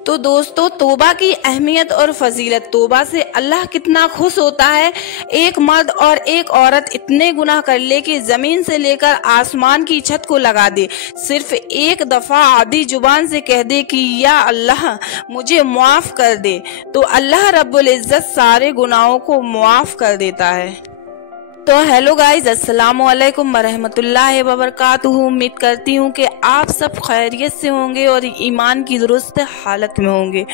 तो दोस्तों, तौबा की अहमियत और फजीलत। तौबा से अल्लाह कितना खुश होता है। एक मर्द और एक औरत इतने गुनाह कर ले कि जमीन से लेकर आसमान की छत को लगा दे, सिर्फ एक दफा आधी जुबान से कह दे कि या अल्लाह मुझे माफ कर दे, तो अल्लाह रब्बुल इज्जत सारे गुनाहों को माफ कर देता है। तो हेलो गाइज, अस्सलाम वालेकुम वरहमतुल्लाहि वबरकातुहू। उम्मीद करती हूँ कि आप सब खैरियत से होंगे और ईमान की दुरुस्त हालत में होंगे।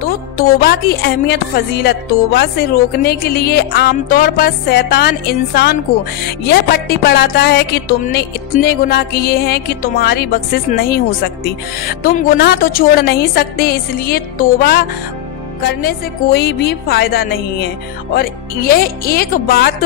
तो तौबा की अहमियत फजीलत। तौबा से रोकने के लिए आमतौर पर शैतान इंसान को यह पट्टी पढ़ाता है कि तुमने इतने गुनाह किए हैं कि तुम्हारी बख्शिश नहीं हो सकती, तुम गुनाह तो छोड़ नहीं सकते, इसलिए तौबा करने से कोई भी फायदा नहीं है। और यह एक बात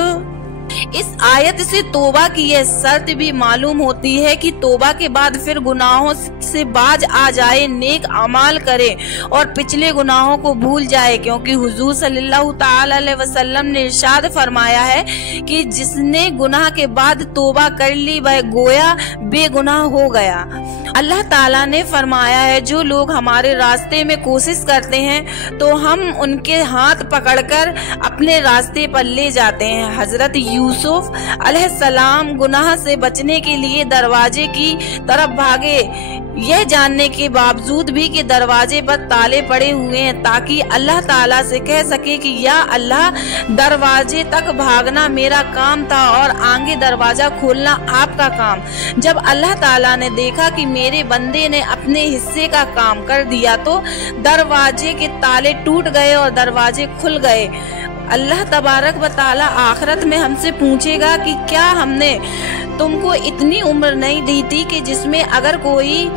इस आयत से तौबा की यह शर्त भी मालूम होती है कि तौबा के बाद फिर गुनाहों से बाज आ जाए, नेक अमाल करे और पिछले गुनाहों को भूल जाए, क्योंकि हुजूर सल्लल्लाहु ताला अलैहि वसल्लम ने इरशाद फरमाया है कि जिसने गुनाह के बाद तौबा कर ली वह गोया बेगुनाह हो गया। अल्लाह ताला ने फरमाया है, जो लोग हमारे रास्ते में कोशिश करते हैं तो हम उनके हाथ पकड़कर अपने रास्ते पर ले जाते हैं। हजरत यूसुफ अलैहिस्सलाम गुनाह से बचने के लिए दरवाजे की तरफ भागे, यह जानने के बावजूद भी कि दरवाजे पर ताले पड़े हुए हैं, ताकि अल्लाह ताला से कह सके कि या अल्लाह, दरवाजे तक भागना मेरा काम था और आगे दरवाजा खोलना आपका काम। जब अल्लाह ताला ने देखा कि मेरे बंदे ने अपने हिस्से का काम कर दिया तो दरवाजे के ताले टूट गए और दरवाजे खुल गए। अल्लाह तबारक व ताला आखिरत में हमसे पूछेगा कि क्या हमने तुमको इतनी उम्र नहीं दी थी कि जिसमें अगर कोई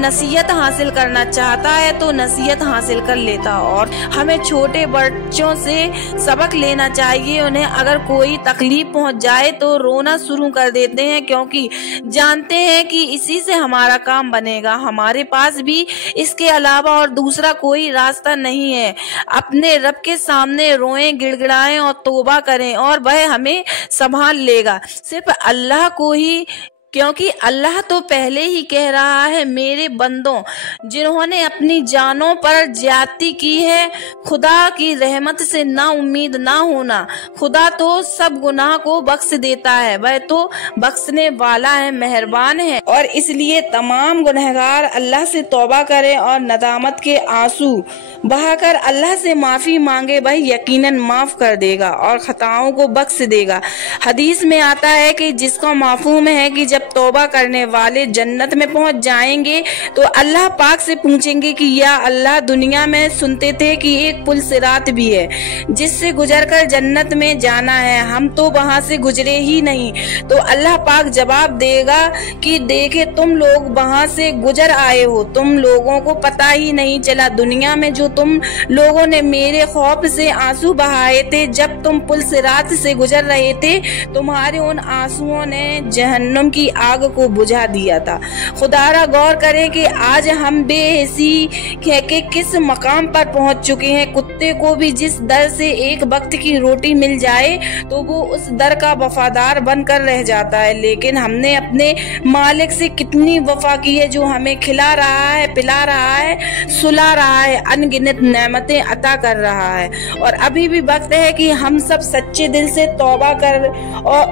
नसीहत हासिल करना चाहता है तो नसीहत हासिल कर लेता। और हमें छोटे बच्चों से सबक लेना चाहिए। उन्हें अगर कोई तकलीफ पहुंच जाए तो रोना शुरू कर देते हैं, क्योंकि जानते हैं कि इसी से हमारा काम बनेगा। हमारे पास भी इसके अलावा और दूसरा कोई रास्ता नहीं है। अपने रब के सामने रोएं, गिड़गिड़ाएं और तौबा करें और वह हमें संभाल लेगा, सिर्फ अल्लाह को ही, क्योंकि अल्लाह तो पहले ही कह रहा है, मेरे बंदों जिन्होंने अपनी जानों पर ज्यादती की है, खुदा की रहमत से ना उम्मीद ना होना। खुदा तो सब गुनाह को बख्श देता है, वह तो बख्शने वाला है, मेहरबान है। और इसलिए तमाम गुनहगार अल्लाह से तौबा करें और नदामत के आंसू बहाकर अल्लाह से माफी मांगे, वह यकीनन माफ कर देगा और खताओं को बख्श देगा। हदीस में आता है कि जिसका माफूम है कि जब तौबा करने वाले जन्नत में पहुंच जाएंगे तो अल्लाह पाक से पूछेंगे कि या अल्लाह, दुनिया में सुनते थे कि एक पुल सिरात भी है जिससे गुजरकर जन्नत में जाना है, हम तो वहां से गुजरे ही नहीं। तो अल्लाह पाक जवाब देगा कि देखे, तुम लोग वहां से गुजर आए हो, तुम लोगों को पता ही नहीं चला। दुनिया में जो तुम लोगों ने मेरे खौफ से आंसू बहाए थे, जब तुम पुल सिरात से गुजर रहे थे, तुम्हारे उन आंसुओं ने जहन्नुम की आग को बुझा दिया था। खुदारा गौर करें कि आज हम बेहिसी के किस मकाम पर पहुंच चुके हैं। कुत्ते को भी जिस दर से एक वक्त की रोटी मिल जाए तो वो उस दर का वफादार बनकर रह जाता है, लेकिन हमने अपने मालिक से कितनी वफा की है, जो हमें खिला रहा है, पिला रहा है, सुला रहा है, अनगिनत नेमतें अता कर रहा है। और अभी भी वक्त है कि हम सब सच्चे दिल से तौबा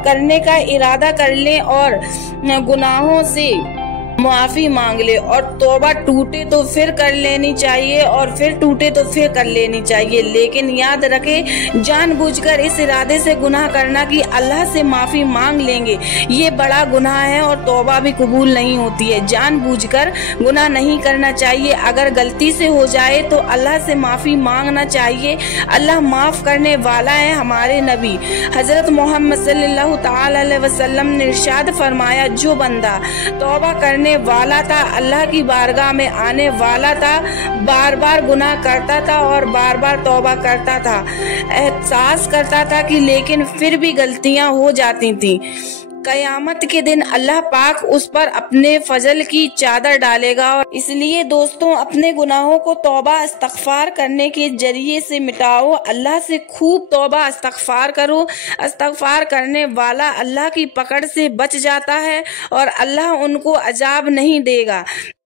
करने का इरादा कर लें और गुनाहों से माफी मांग ले। और तौबा टूटे तो फिर कर लेनी चाहिए और फिर टूटे तो फिर कर लेनी चाहिए, लेकिन याद रखें, जानबूझकर इस इरादे से गुनाह करना कि अल्लाह से माफी मांग लेंगे, ये बड़ा गुनाह है और तौबा भी कबूल नहीं होती है। जानबूझकर गुनाह नहीं करना चाहिए। अगर गलती से हो जाए तो अल्लाह से माफी मांगना चाहिए। अल्लाह माफ करने वाला है। हमारे नबी हजरत मोहम्मद सल्लल्लाहु ताला अलैहि वसल्लम ने इरशाद फरमाया, जो बंदा तौबा करने वाला था, अल्लाह की बारगाह में आने वाला था, बार बार गुनाह करता था और बार बार तौबा करता था, एहसास करता था कि लेकिन फिर भी गलतियां हो जाती थी, कयामत के दिन अल्लाह पाक उस पर अपने फजल की चादर डालेगा। और इसलिए दोस्तों, अपने गुनाहों को तौबा इस्तगफार करने के जरिए से मिटाओ। अल्लाह से खूब तौबा इस्तगफार करो। इस्तगफार करने वाला अल्लाह की पकड़ से बच जाता है और अल्लाह उनको अजाब नहीं देगा।